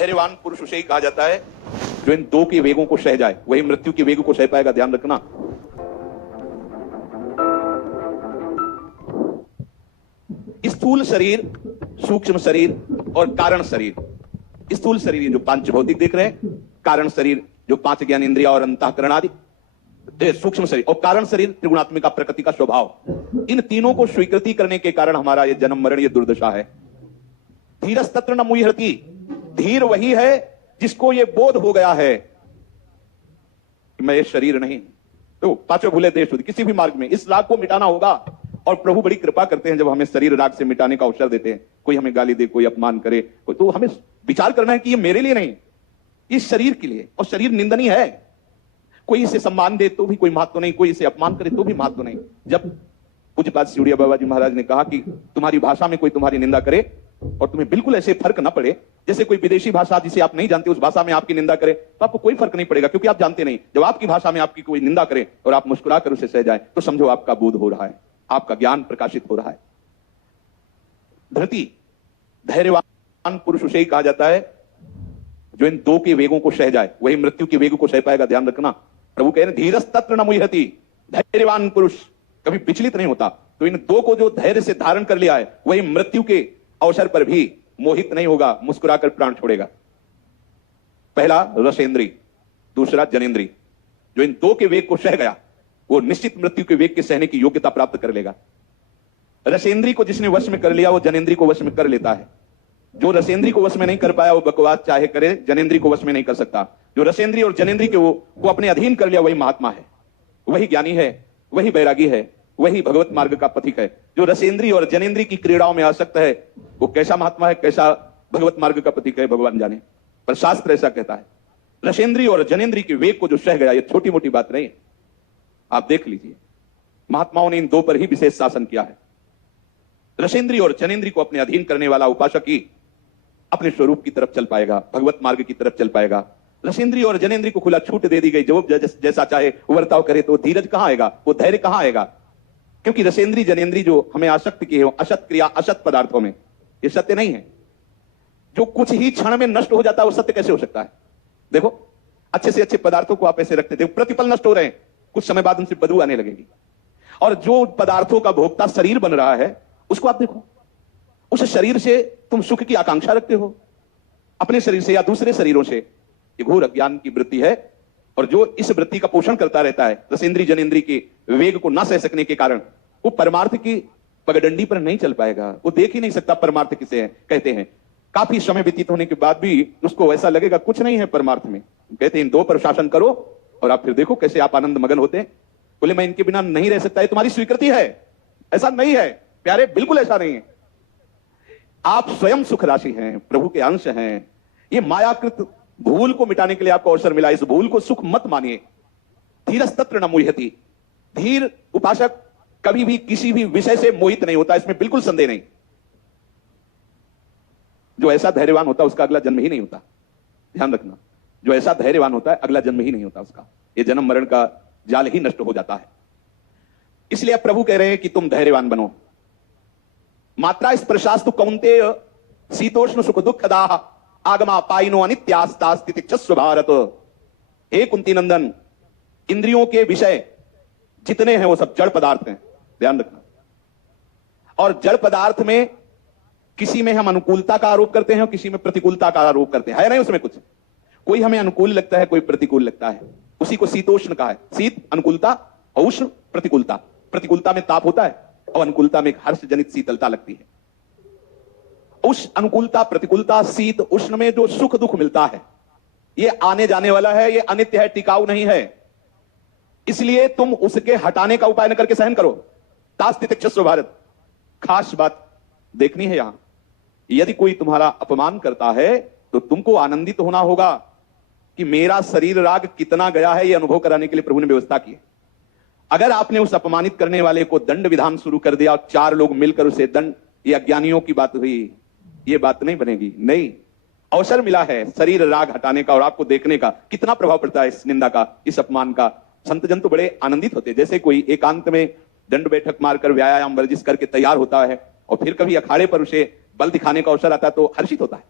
धैर्यवान पुरुष उसे ही कहा जाता है जो इन दो के वेगों को सह जाए, वही मृत्यु के वेग को सह पाएगा। ध्यान रखना। स्थूल शरीर, सूक्ष्म शरीर और कारण शरीर। स्थूल शरीर ये जो पांच भौतिक देख रहे हैं, कारण शरीर जो पांच ज्ञान इंद्रिया और अंतःकरण आदि, सूक्ष्म शरीर, और कारण शरीर त्रिगुणात्मिका प्रकृति का स्वभाव। इन तीनों को स्वीकृति करने के कारण हमारा ये जन्म मरण ये दुर्दशा है। धीरस्तत्र न मुह्यति, धीर वही है जिसको ये बोध हो गया है कि मैं ये शरीर नहीं। तो पांचों भूले देश किसी भी मार्ग में इस राग को मिटाना होगा, और प्रभु बड़ी कृपा करते हैं जब हमें शरीर राग से मिटाने का अवसर देते हैं। कोई हमें गाली दे, कोई अपमान करे, तो हमें विचार करना है कि ये मेरे लिए नहीं, इस शरीर के लिए। और शरीर निंदनीय है। कोई इसे सम्मान दे तो भी कोई महत्व नहीं, कोई इसे अपमान करे तो भी महत्व नहीं। जब पूज्यपाद सिउड़िया बाबा जी महाराज ने कहा कि तुम्हारी भाषा में कोई तुम्हारी निंदा करे और तुम्हें बिल्कुल ऐसे फर्क ना पड़े जैसे कोई विदेशी भाषा जिसे आप नहीं जानते उस भाषा में आपकी निंदा करे, तो आपको कोई फर्क नहीं पड़ेगा, क्योंकि आप जानते नहीं। जब आपकी भाषा में आपकी कोई निंदा करे और आप मुस्कुरा कर उसे सह जाए, तो समझो आपका बोध हो रहा है, आपका ज्ञान प्रकाशित हो रहा है। धृति, धैर्यवान पुरुष उसे ही कहा जाता है जो इन दो के वेगों को सह जाए, वही मृत्यु के वेग को सह पाएगा। ध्यान रखना। प्रभु कह रहे धीरस्तत्र न मुह्यति, धैर्यवान पुरुष कभी विचलित नहीं होता। तो इन दो को जो धैर्य से धारण कर लिया है, वही मृत्यु के अवसर पर भी मोहित नहीं होगा, मुस्कुराकर प्राण छोड़ेगा। पहला रसेंद्री, दूसरा जनेंद्री। जो इन दो के वेग को सह गया वो निश्चित मृत्यु के वेग के सहने की योग्यता प्राप्त कर लेगा। रसेंद्री को जिसने वश में कर लिया वो जनेंद्री को वश में कर लेता है। जो रसेंद्री को वश में नहीं कर पाया वो बकवास चाहे करे, जनेंद्री को वश में नहीं कर सकता। जो रसेंद्री और जनेंद्री को अपने अधीन कर लिया वही महात्मा है, वही ज्ञानी है, वही बैरागी है, वही भगवत मार्ग का पथिक है। जो रसेंद्री और जनेंद्री की क्रीड़ाओं में आसक्त है वो कैसा महात्मा है, कैसा भगवत मार्ग का पथिक है, भगवान जाने। पर शास्त्र ऐसा कहता है। रसेंद्री और जनेंद्री के वेग को जो सह गया, ये छोटी मोटी बात नहीं है। आप देख लीजिए, महात्माओं ने इन दो पर ही विशेष शासन किया है। रसेंद्री और जनेंद्री को अपने अधीन करने वाला उपासक ही अपने स्वरूप की तरफ चल पाएगा, भगवत मार्ग की तरफ चल पाएगा। रसेंद्री और जनेंद्री को खुला छूट दे दी गई, जो जैसा चाहे वर्ताव करे, तो धीरज कहां आएगा, वो धैर्य कहां आएगा? क्योंकि रसेंद्री जनेंद्री जो हमें आसक्त किए हो असत क्रिया असत पदार्थों में, ये सत्य नहीं है। जो कुछ ही क्षण में नष्ट हो जाता है वो सत्य कैसे हो सकता है? देखो, अच्छे से अच्छे पदार्थों को आप ऐसे रखते, देखो प्रतिपल नष्ट हो रहे हैं, कुछ समय बाद उनसे बदबू आने लगेगी। और जो पदार्थों का भोक्ता शरीर बन रहा है उसको आप देखो, उस शरीर से तुम सुख की आकांक्षा रखते हो, अपने शरीर से या दूसरे शरीरों से। ये घोर अज्ञान की वृत्ति है, और जो इस वृत्ति का पोषण करता रहता है, रसेंद्री जनेंद्री के वेग को न सह सकने के कारण वो परमार्थ की पगडंडी पर नहीं चल पाएगा। वो देख ही नहीं सकता परमार्थ किसे है कहते हैं। काफी समय व्यतीत होने के बाद भी उसको ऐसा लगेगा कुछ नहीं है परमार्थ में। कहते हैं इन दो पर शासन करो और आप फिर देखो कैसे आप आनंद मगन होते हैं। बोले मैं इनके बिना नहीं रह सकता, ये तुम्हारी स्वीकृति है। ऐसा नहीं है प्यारे, बिल्कुल ऐसा नहीं है। आप स्वयं सुख राशि हैं, प्रभु के अंश हैं। ये मायाकृत भूल को मिटाने के लिए आपको अवसर मिला, इस भूल को सुख मत मानिए। धीरस्तत्र न मुह्यति, धीर उपासक कभी भी किसी भी विषय से मोहित नहीं होता, इसमें बिल्कुल संदेह नहीं। जो ऐसा धैर्यवान होता है उसका अगला जन्म ही नहीं होता। ध्यान रखना, जो ऐसा धैर्यवान होता है अगला जन्म ही नहीं होता उसका। ये जन्म मरण का जाल ही नष्ट हो जाता है। इसलिए प्रभु कह रहे हैं कि तुम धैर्यवान बनो। मात्रा स्पर्शास्तु कौन्तेय शीतोष्ण सुख दुखदाः आगमा पाइनो अनित्यास्तास्तितिक्षस्व भारत। हे कुंती नंदन, इंद्रियों के विषय जितने हैं वो सब जड़ पदार्थ हैं। ध्यान रखना। और जड़ पदार्थ में किसी में हम अनुकूलता का आरोप करते हैं और किसी में प्रतिकूलता का आरोप करते हैं, है नहीं उसमें कुछ। कोई हमें अनुकूल लगता है, कोई प्रतिकूल लगता है। उसी को शीतोष्ण कहा है। शीत अनुकूलता, उष्ण प्रतिकूलता। प्रतिकूलता में ताप होता है और अनुकूलता में हर्ष जनित शीतलता लगती है। उस अनुकूलता प्रतिकूलता शीत उष्ण में जो सुख दुख मिलता है ये आने जाने वाला है, ये अनित्य है, टिकाऊ नहीं है। इसलिए तुम उसके हटाने का उपाय न करके सहन करो। तास्तितिक्षस्व भारत। खास बात देखनी है यहां, यदि कोई तुम्हारा अपमान करता है तो तुमको आनंदित होना होगा कि मेरा शरीर राग कितना गया है, यह अनुभव कराने के लिए प्रभु ने व्यवस्था की है। अगर आपने उस अपमानित करने वाले को दंड विधान शुरू कर दिया और चार लोग मिलकर उसे दंड, ये अज्ञानियों की बात हुई, ये बात नहीं बनेगी। नहीं, अवसर मिला है शरीर राग हटाने का और आपको देखने का कितना प्रभाव पड़ता है इस निंदा का, इस अपमान का। संतजन तो बड़े आनंदित होते, जैसे कोई एकांत में दंड बैठक मारकर व्यायाम वर्जिश करके तैयार होता है और फिर कभी अखाड़े पर उसे बल दिखाने का अवसर आता है तो हर्षित होता है।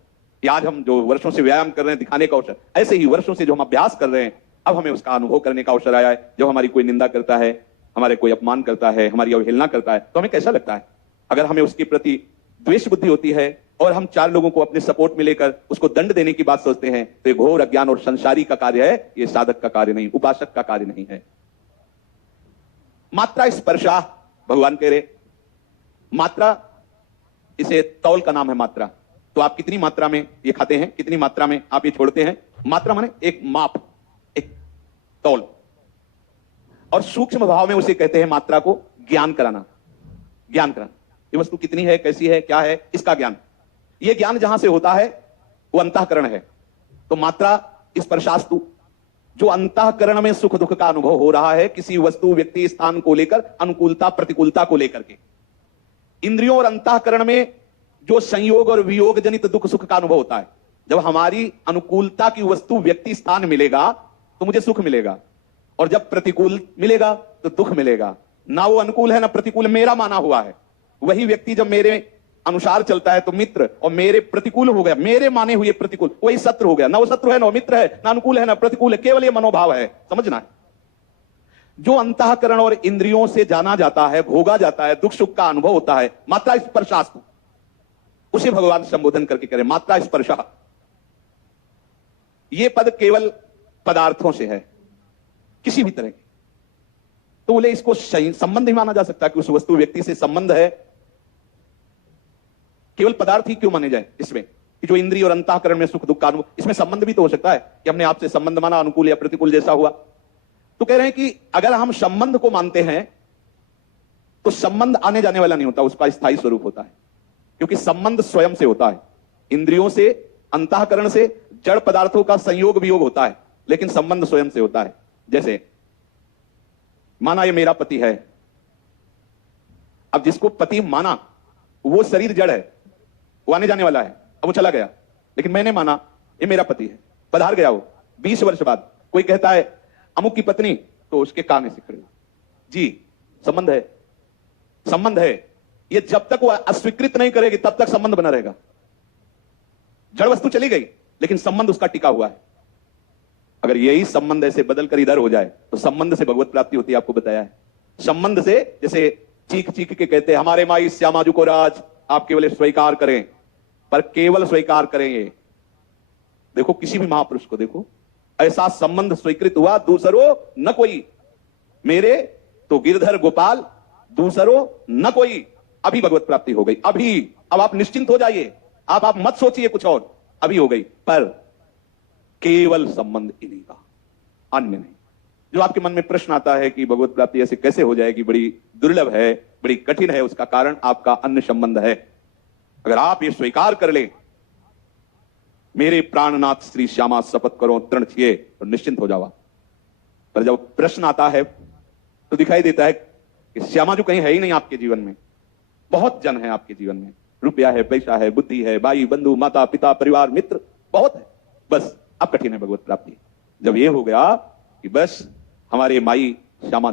कि आज हम जो वर्षों से व्यायाम कर रहे हैं दिखाने का अवसर, ऐसे ही वर्षों से जो हम अभ्यास कर रहे हैं अब हमें उसका अनुभव करने का अवसर आया है। जब हमारी कोई निंदा करता है, हमारे कोई अपमान करता है, हमारी अवहेलना करता है, तो हमें कैसा लगता है? अगर हमें उसके प्रति द्वेष बुद्धि होती है और हम चार लोगों को अपने सपोर्ट में लेकर उसको दंड देने की बात सोचते हैं, तो ये घोर अज्ञान और संसारी का कार्य है, ये साधक का कार्य नहीं, उपासक का कार्य नहीं है। मात्रा स्पर्शा, भगवान कह रहे मात्रा, इसे तौल का नाम है मात्रा। तो आप कितनी मात्रा में ये खाते हैं, कितनी मात्रा में आप ये छोड़ते हैं? मात्रा माने एक माप, एक तौल। और सूक्ष्म भाव में उसे कहते हैं मात्रा को ज्ञान कराना। ज्ञान कराना, ये वस्तु कितनी है, कैसी है, क्या है, इसका ज्ञान। ये ज्ञान जहां से होता है वो अंतःकरण है। तो मात्रा स्पर्शास्तु, जो अंतःकरण में सुख दुख का अनुभव हो रहा है किसी वस्तु, व्यक्ति, स्थान को लेकर, अनुकूलता प्रतिकूलता को लेकर के। इंद्रियों और अंतःकरण में जो संयोग और वियोग जनित दुख सुख का अनुभव होता है, जब हमारी अनुकूलता की वस्तु, व्यक्ति, स्थान मिलेगा तो मुझे सुख मिलेगा, और जब प्रतिकूल मिलेगा तो दुख मिलेगा। ना वो अनुकूल है ना प्रतिकूल, मेरा माना हुआ है। वही व्यक्ति जब मेरे अनुसार चलता है तो मित्र, और मेरे प्रतिकूल हो गया, मेरे माने हुए प्रतिकूल, वही शत्रु हो गया। ना वो शत्रु है ना वो मित्र है, ना अनुकूल है ना प्रतिकूल है, केवल ये मनोभाव है। समझना है, जो अंतःकरण और इंद्रियों से जाना जाता है, भोगा जाता है, दुख सुख का अनुभव होता है, मात्रा स्पर्शास्तु, उसे भगवान संबोधन करके करें मात्रा स्पर्शा। ये पद केवल पदार्थों से है, किसी भी तरह की। तो बोले इसको संबंध ही माना जा सकता है कि उस वस्तु व्यक्ति से संबंध है, केवल पदार्थ ही क्यों माने जाए इसमें, कि जो इंद्रिय और अंतःकरण में सुख दुख का अनुभव, इसमें संबंध भी तो हो सकता है कि हमने आपसे संबंध माना, अनुकूल या प्रतिकूल जैसा हुआ। तो कह रहे हैं कि अगर हम संबंध को मानते हैं तो संबंध आने जाने वाला नहीं होता, उसका स्थायी स्वरूप होता है। क्योंकि संबंध स्वयं से होता है, इंद्रियों से, अंतःकरण से, जड़ पदार्थों का संयोग वियोग होता है, लेकिन संबंध स्वयं से होता है। जैसे माना ये मेरा पति है, अब जिसको पति माना वो शरीर जड़ है, वो आने जाने वाला है, अब वो चला गया, लेकिन मैंने माना ये मेरा पति है, पधार गया वो 20 वर्ष बाद। कोई कहता है अमुक की पत्नी, तो उसके कान ऐसे खड़े, जी संबंध है, संबंध है। ये जब तक वो अस्वीकृत नहीं करेगी तब तक संबंध बना रहेगा। जड़ वस्तु चली गई लेकिन संबंध उसका टिका हुआ है। अगर यही संबंध ऐसे बदल कर इधर हो जाए तो संबंध से भगवत प्राप्ति होती है, आपको बताया है। संबंध से, जैसे चीख चीख के कहते हैं हमारे माई श्यामाजू को राज, आप केवल स्वीकार करें, पर केवल स्वीकार करेंगे। देखो किसी भी महापुरुष को देखो, ऐसा संबंध स्वीकृत हुआ, दूसरो न कोई, मेरे तो गिरधर गोपाल, दूसरो न कोई, अभी भगवत प्राप्ति हो गई, अभी। अब आप निश्चिंत हो जाइए, आप मत सोचिए कुछ और, अभी हो गई। पर केवल संबंध इन्हीं का, अन्य नहीं। जो आपके मन में प्रश्न आता है कि भगवत प्राप्ति ऐसे कैसे हो जाएगी, बड़ी दुर्लभ है, बड़ी कठिन है, उसका कारण आपका अन्य संबंध है। अगर आप ये स्वीकार कर ले, मेरे प्राणनाथ श्री श्यामा शपथ करो तृण छिए, तो निश्चिंत हो जावा। पर जब प्रश्न आता है तो दिखाई देता है कि श्यामा जो कहीं है ही नहीं आपके जीवन में। बहुत जन है आपके जीवन में, रुपया है, पैसा है, बुद्धि है, भाई बंधु, माता पिता, परिवार, मित्र बहुत है, बस अब कठिन है भगवत प्राप्ति। जब ये हो गया कि बस हमारे माई श्यामा